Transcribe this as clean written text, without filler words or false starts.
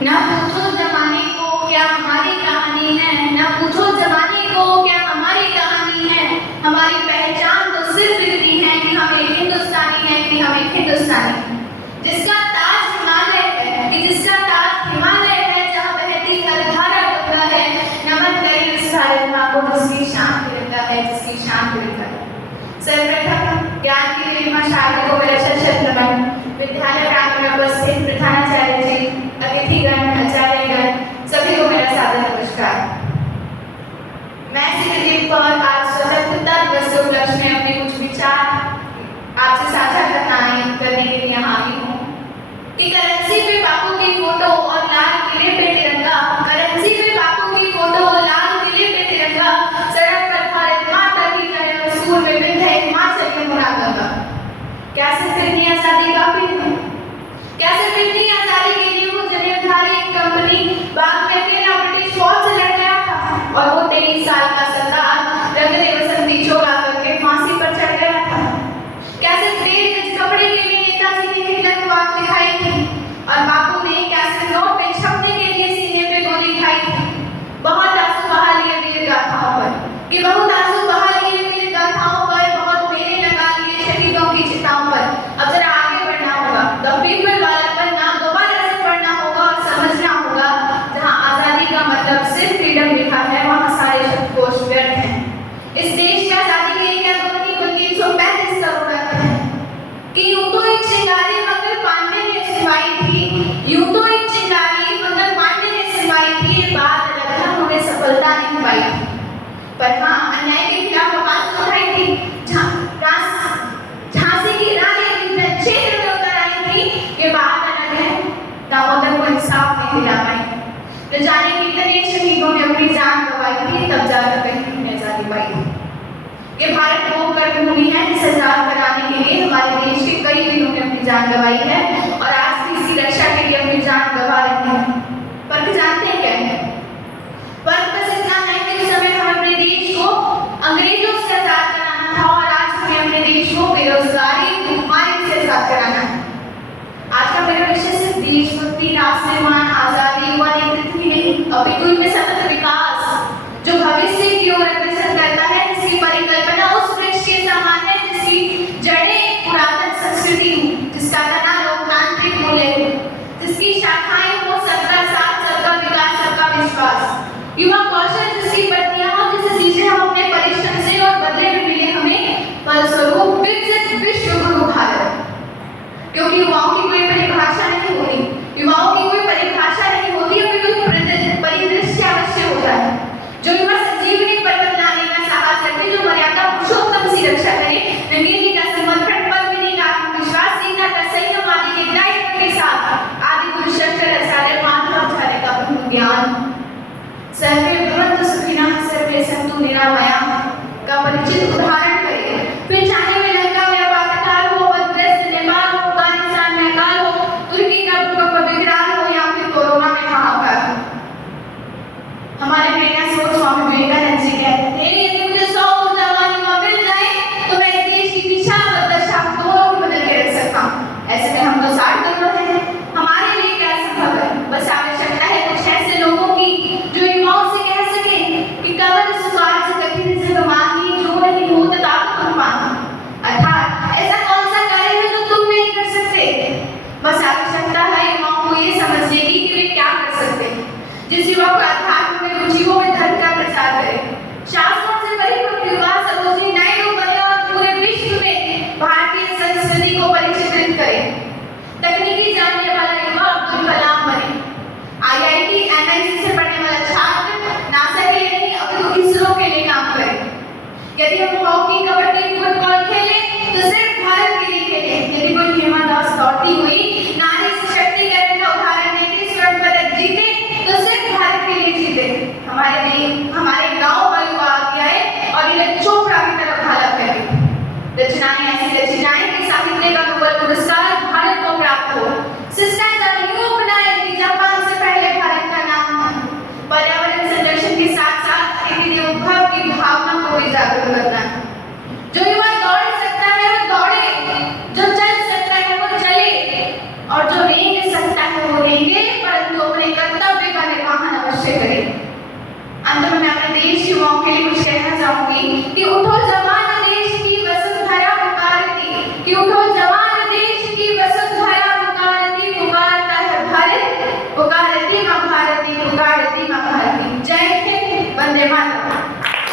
न पूछो जमाने को क्या हमारी कहानी है, न पूछो जमाने को क्या हमारी कहानी है। हमारी पहचान तो सिर्फ इतनी है कि हम एक हिंदुस्तानी हैं, कि हम एक हिंदुस्तानी हैं। जिसका ताज हिमालय है, कि जिसका ताज हिमालय है, जहाँ बहती हर धारा गंगा है। नमन करें इस भारत माँ को जिसकी शान तिरंगा है, जिसकी शान तिरंगा है। सर्वप्रथम ज्ञान की गरिमा शादी को मेरा शत नमन। विद्यालय प्रांगण में उपस्थित प्रधानाचार्य जी, अतिथिगण, आचार्यगण, सभी को मेरा सादर नमस्कार। मैं श्री कौर आज स्वतंत्रता दिवस के उपलक्ष्य में अपने कुछ विचार आपसे साझा करने के लिए यहाँ आई हूँ कि करेंसी पे बापू की फोटो और लाल किले पे तिरंगा, करेंसी पे बापू की फोटो और लाल किले पे तिरंगा, सड़क पर भारत माता की जय, स्कूल में बिंद है हिमाचल के मुरागंगा। क्या सिर्फ इतनी आजादी काफी है? क्या सिर्फ इतनी आजादी के लिए वो जमींदारी कंपनी बाद में अकेला ब्रिटिश फौज से लड़ गया था और वो 23 साल का सरदार रंगले बसंती चोला करके फांसी पर चढ़ गया था? क्या सिर्फ डेढ़ कपड़े के लिए नेताजी ने हिटलर को आग दिखाई थी और बापू ने क्या सिर्फ नोट पे छपने के लिए सीने पे गोली खाई थी? बहुत आंसू बहा लिए वीर गाथाओं पर, कि बहुत आंसू बहा लिए वीर गाथाओं पर, बहुत मेले लगा लिए शहीदों की चिताओं पर। अब जरा आगे बढ़ना होगा, द पीपल वाला बनना, दोबारा से पढ़ना होगा और समझना होगा जहाँ आजादी का मतलब सिर्फ फ्रीडम लिखा है, वहाँ सारे शब्दकोश व्यर्थ हैं। इस देश की आजादी के क्या दो नहीं बल्कि 135 करोड़ अर्थ है। कि यूं तो एक चिंगारी मंगल पांडे ने सुनवाई थी, यूं तो एक चिंगारी मंगल पांडे ने सुनवाई थी, ये बात अलग है, उन्हें सफलता नहीं पाई थी। पर हाँ, अन्याय के खिलाफ आवाज उठाई थी। झांसी की रानी क्षेत्र में उतर आई थी, ये बात अलग है, दामोदर को इंसाफ नहीं दिला पाई। न जाने कितने शहीदों ने अपनी जान गंवाई थी, तब जाकर कहीं उन्हें आजादी पाई थी। ये भारत वो कर्मभूमि है जिसे आजाद कराने के लिए हमारे देश के कई वीरों ने अपनी जान गंवाई है और आज भी इसकी रक्षा के लिए अपनी जान गंवा रहे हैं। फर्क जानते हैं क्या है? फर्क बस इतना है कि उस समय हम अपने देश को अंग्रेजों से आजाद कराना था और आज हमें अपने देश को बेरोजगारी भुखमरी से आजाद कराना है। आज का मेरा विषय सिर्फ देशभक्ति, राष्ट्र निर्माण, आजादी, युवा नेतृत्व ही नहीं, अपितु इनमें सतत विकास जो भविष्य की ओर अग्रसर करता है, जिसकी परिकल्पना उस वृक्ष के समान है जिसकी जड़ें पुरातन संस्कृति हो, जिसका तना लोकतांत्रिक मूल्य हो, जिसकी शाखाएं हो सबका साथ, सबका विकास, सबका विश्वास, युवा कौशल जिसकी पत्तियां हो, जिसे सीधे हम अपने परिश्रम से और बदले में मिले हमें फलस्वरूप विकसित विश्व गुरु भारत। क्योंकि युवाओं की कोई परिभाषा नहीं होती, युवाओं की कोई परिभाषा नहीं होती, हमें कोई परिदृश्य अवश्य होता है जो युवा संजीवनी पर लाने का साहस रखे, जो मर्यादा पुरुषोत्तम सी रक्षा करे, रंगीनी का समर्पण, पद्मिनी का आत्मविश्वास, सीता का संयम आदि के दायित्व के साथ आदि पुरुष आचार्य माधवाचार्य का ब्रह्म ज्ञान, सर्वे भवन्तु सुखिनः सर्वे सन्तु निरामयाः का परिचित उदाहरण करे। फिर चाहे वे लंका में आपातकाल हो, बदग्रस्त नेपाल हो, अफगानिस्तान में अकाल हो, तुर्की का भूकंप विकराल हो या फिर कोरोना में हाहाकार हो। हमारे प्रेरणा स्रोत स्वामी विवेकानंद जी कहते थे, यदि मुझे 100 ऊर्जावान युवा मिल जाए तो मैं इस देश की दिशा और दशा दोनों को बदल के रख सकता हूँ। ऐसे में हम तो 60 करोड़ हैं, हमारे लिए क्या संभव है? बस आवश्यकता है कुछ ऐसे लोगों की जो युवाओं से कह सके कि कवर सुकाज कठिन से मांगी जो नहीं हो तथा तुम पाना। अर्थात ऐसा कौन सा कार्य है जो तुम नहीं कर सकते? बस आवश्यकता है युवाओं को ये समझने की कि वे क्या कर सकते हैं। जिस युवा को अध्यात्म में रुचि हो, वे धर्म का प्रचार करे, शास्त्रों से परिपक्व युवा सरोजिनी नायडू बने और पूरे विश्व में भारतीय संस्कृति को परिचित करे। तकनीकी जानने वाला युवा अब्दुल कलाम बने, IIT MIT से पढ़ने वाला छात्र नासा के लिए नहीं अपितु इसरो के लिए काम करे। यदि हम हॉकी, कबड्डी, फुटबॉल खेलें तो सिर्फ भारत के लिए खेलें। यदि कोई हेमा दास दौड़ती हुई नारी सशक्तिकरण का उदाहरण देके स्वर्ण पदक जीते तो सिर्फ भारत के लिए जीते। हमारे गांव का युवा आगे आए और युवाओं के लिए कुछ कहना चाहूंगी कि उठो जवान देश की वसुंधरा पुकारती, कि उठो